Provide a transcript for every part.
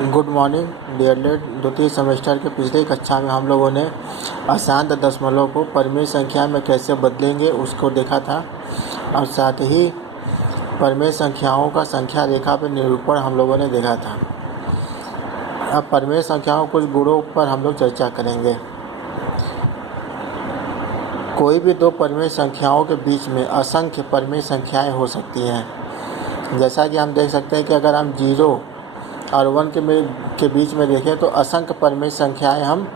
Good morning डियरलेट। द्वितीय semester के पिछली कक्षा में हम लोगों ने अशांत दशमलव को परिमेय संख्या में कैसे बदलेंगे उसको देखा था और साथ ही परिमेय संख्याओं का संख्या रेखा पर निरूपण हम लोगों ने देखा था। अब परिमेय संख्याओं कुछ गुणों पर हम लोग चर्चा करेंगे। कोई भी दो परिमेय संख्याओं के बीच में असंख्य परिमेय संख्याएं हो सकती हैं। जैसा कि हम देख सकते हैं कि अगर हम 0 और 1 के बीच में देखें तो असंख्य परिमेय संख्याएं हम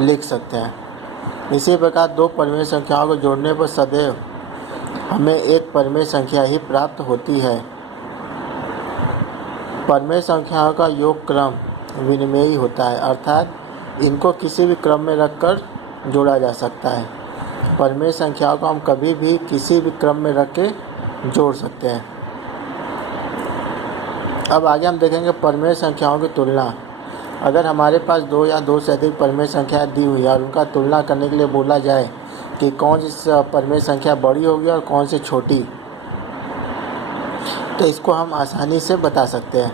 लिख सकते हैं। इसी प्रकार दो परिमेय संख्याओं को जोड़ने पर सदैव हमें एक परिमेय संख्या ही प्राप्त होती है। परिमेय संख्याओं का योग क्रम विनिमेयी होता है, अर्थात इनको किसी भी क्रम में रखकर जोड़ा जा सकता है। परिमेय संख्याओं को हम कभी भी किसी भी क्रम में रख के जोड़ सकते हैं। अब आगे हम देखेंगे परिमेय संख्याओं की तुलना। अगर हमारे पास दो या दो से अधिक परिमेय संख्याएं दी हुई है और उनका तुलना करने के लिए बोला जाए कि कौन सी परिमेय संख्या बड़ी होगी और कौन सी छोटी, तो इसको हम आसानी से बता सकते हैं।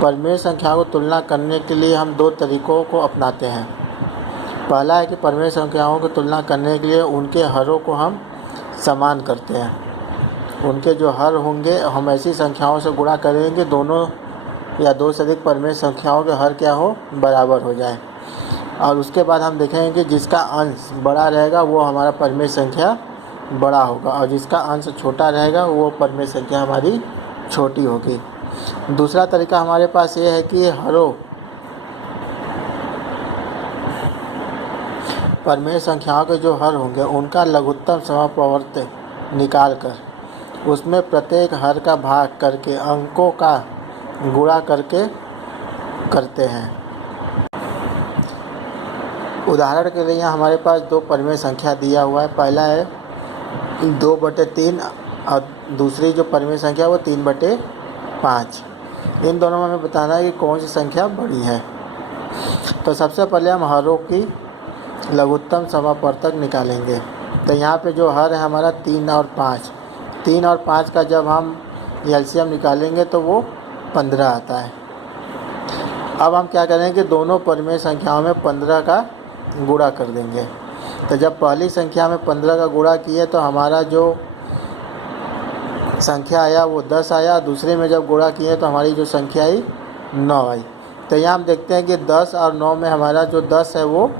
परिमेय संख्याओं को तुलना करने के लिए हम दो तरीकों को अपनाते हैं। पहला है कि परिमेय संख्याओं की तुलना करने के लिए उनके हरों को हम समान करते हैं। उनके जो हर होंगे हम ऐसी संख्याओं से गुणा करेंगे दोनों या दो से अधिक परिमेय संख्याओं के हर क्या हो, बराबर हो जाए। और उसके बाद हम देखेंगे कि जिसका अंश बड़ा रहेगा वो हमारा परिमेय संख्या बड़ा होगा और जिसका अंश छोटा रहेगा वो परिमेय संख्या हमारी छोटी होगी। दूसरा तरीका हमारे पास ये है कि हरों परिमेय संख्याओं के जो हर होंगे उनका लघुत्तम समापवर्त निकाल कर उसमें प्रत्येक हर का भाग करके अंकों का गुणा करके करते हैं। उदाहरण के लिए यहाँ हमारे पास दो परिमेय संख्या दिया हुआ है। पहला है 2/3 और दूसरी जो परिमेय संख्या है वो 3/5। इन दोनों में हमें बताना है कि कौन सी संख्या बड़ी है। तो सबसे पहले हम हरों की लघुत्तम समापवर्तक निकालेंगे। तो यहाँ पे जो हर है हमारा 3 और 5, 3 और 5 का जब हम एलसीएम निकालेंगे तो वो 15 आता है। अब हम क्या करेंगे कि दोनों परिमेय संख्याओं में 15 का गुणा कर देंगे। तो जब पहली संख्या में 15 का गुणा किए तो हमारा जो संख्या आया वो 10 आया। दूसरे में जब गुणा किए तो हमारी जो संख्या आई 9 आई। तो यहाँ हम देखते हैं कि 10 और 9 में हमारा जो 10 है वो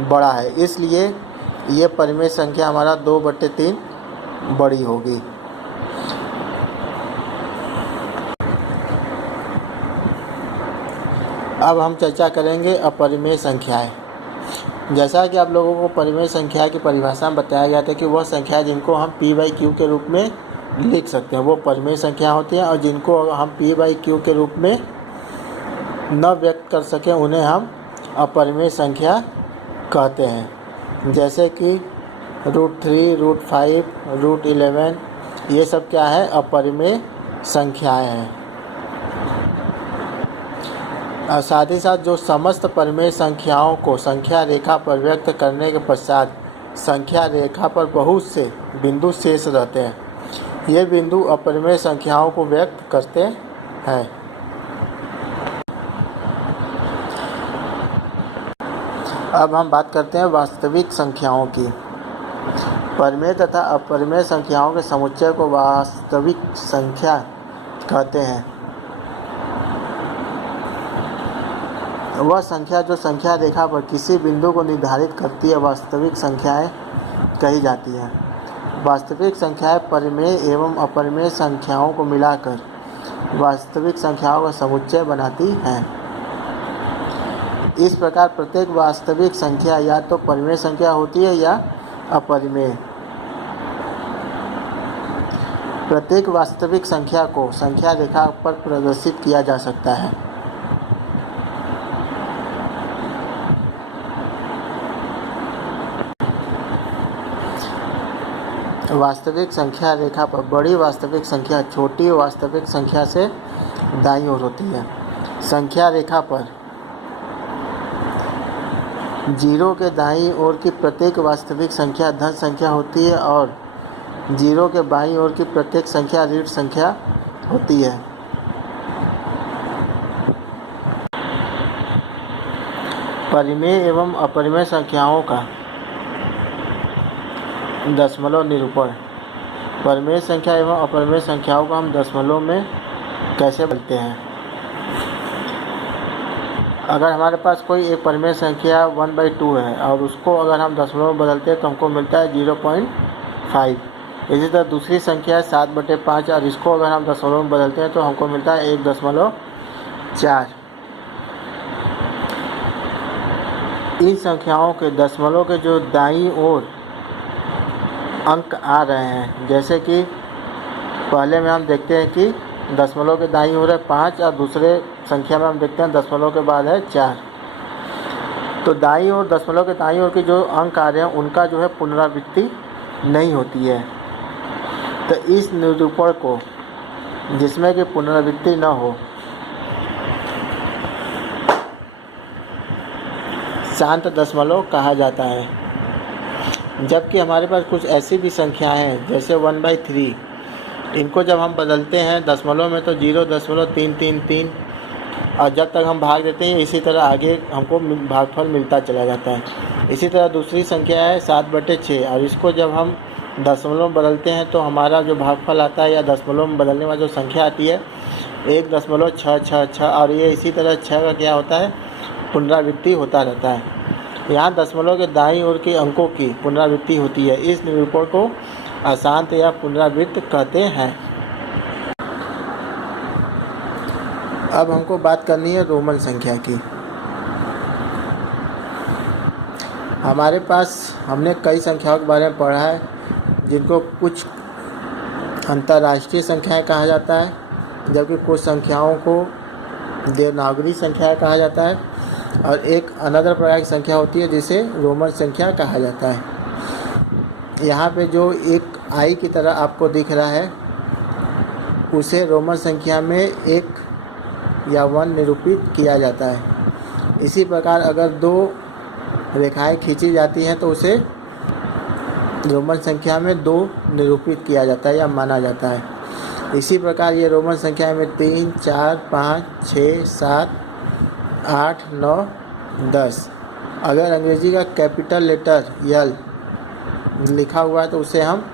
बड़ा है, इसलिए ये परिमेय संख्या हमारा 2/3 बड़ी होगी। अब हम चर्चा करेंगे अपरिमेय संख्याएं। जैसा कि आप लोगों को परिमेय संख्या की परिभाषा में बताया गया था कि वह संख्या जिनको हम p/q के रूप में लिख सकते हैं वो परिमेय संख्या होती हैं, और जिनको हम p/q के रूप में न व्यक्त कर सकें उन्हें हम अपरिमेय संख्या कहते हैं। जैसे कि √3, √5, √11 ये सब क्या है, अपरिमेय संख्याएं हैं। और साथ ही साथ जो समस्त परिमेय संख्याओं को संख्या रेखा पर व्यक्त करने के पश्चात संख्या रेखा पर बहुत से बिंदु शेष रहते हैं, ये बिंदु अपरिमेय संख्याओं को व्यक्त करते हैं। अब हम बात करते हैं वास्तविक संख्याओं की। परिमेय तथा अपरिमेय संख्याओं के समुच्चय को वास्तविक संख्या कहते हैं। वह संख्या जो संख्या रेखा पर किसी बिंदु को निर्धारित करती है वास्तविक संख्याएं कही जाती हैं। वास्तविक संख्याएं परिमेय एवं अपरिमेय संख्याओं को मिलाकर वास्तविक संख्याओं का समुच्चय बनाती हैं। इस प्रकार प्रत्येक वास्तविक संख्या या तो परिमेय संख्या होती है या अपरिमेय। प्रत्येक वास्तविक संख्या को संख्या रेखा पर प्रदर्शित किया जा सकता है। वास्तविक संख्या रेखा पर बड़ी वास्तविक संख्या छोटी वास्तविक संख्या से दाईं ओर होती है। संख्या रेखा पर 0 के दाईं ओर की प्रत्येक वास्तविक संख्या धन संख्या होती है और 0 के बाईं ओर की प्रत्येक संख्या ऋण संख्या होती है। परिमेय एवं अपरिमेय संख्याओं का दशमलव निरूपण। परिमेय संख्या एवं अपरिमेय संख्याओं को हम दशमलव में कैसे बदलते हैं। अगर हमारे पास कोई एक परिमेय संख्या 1/2 है और उसको अगर हम दशमलव में बदलते हैं तो हमको मिलता है 0.5। इसी तरह दूसरी संख्या है 7/5 और इसको अगर हम दशमलव में बदलते हैं तो हमको मिलता है 1.4। इन संख्याओं के दशमलव के जो दाईं ओर अंक आ रहे हैं, जैसे कि पहले में हम देखते हैं कि दशमलव के दाईं ओर है 5 और दूसरे संख्या में हम देखते हैं दशमलव के बाद है 4। तो दाईं ओर दशमलव के दाईं ओर के जो अंक आ रहे हैं उनका जो है पुनरावृत्ति नहीं होती है। तो इस निरूपण को जिसमें कि पुनरावृत्ति न हो शांत दशमलव कहा जाता है। जबकि हमारे पास कुछ ऐसी भी संख्याएं हैं जैसे 1/3, इनको जब हम बदलते हैं दशमलव में तो 0.333 और जब तक हम भाग देते हैं इसी तरह आगे हमको भागफल मिलता चला जाता है। इसी तरह दूसरी संख्या है 7/6 और इसको जब हम दशमलव में बदलते हैं तो हमारा जो भागफल आता है या दशमलव में बदलने वाली जो संख्या आती है 1.666 और ये इसी तरह 6 का क्या होता है पुनरावृत्ति होता रहता है। यहाँ दशमलव के दाईं ओर के अंकों की पुनरावृत्ति होती है। इस निरूपण को अशांत या पुनरावृत्त कहते हैं। अब हमको बात करनी है रोमन संख्या की। हमारे पास हमने कई संख्याओं के बारे में पढ़ा है जिनको कुछ अंतर्राष्ट्रीय संख्याएं कहा जाता है, जबकि कुछ संख्याओं को देवनागरी संख्या कहा जाता है और एक अनदर प्रकार की संख्या होती है जिसे रोमन संख्या कहा जाता है। यहाँ पे जो एक आई की तरह आपको दिख रहा है उसे रोमन संख्या में 1 या 1 निरूपित किया जाता है। इसी प्रकार अगर 2 रेखाएं खींची जाती हैं तो उसे रोमन संख्या में 2 निरूपित किया जाता है या माना जाता है। इसी प्रकार ये रोमन संख्या में 3, 4, 5, 6, 7, 8, 9, 10। अगर अंग्रेजी का कैपिटल लेटर यल लिखा हुआ है तो उसे हम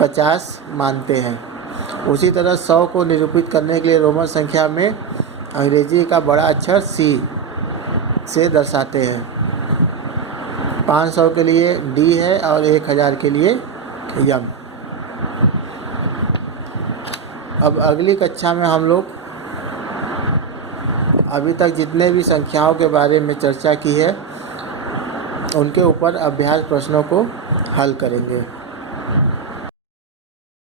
50 मानते हैं। उसी तरह 100 को निरूपित करने के लिए रोमन संख्या में अंग्रेजी का बड़ा अक्षर C से दर्शाते हैं। 500 के लिए D है और 1000 के लिए M। अब अगली कक्षा में हम लोग अभी तक जितने भी संख्याओं के बारे में चर्चा की है उनके ऊपर अभ्यास प्रश्नों को हल करेंगे।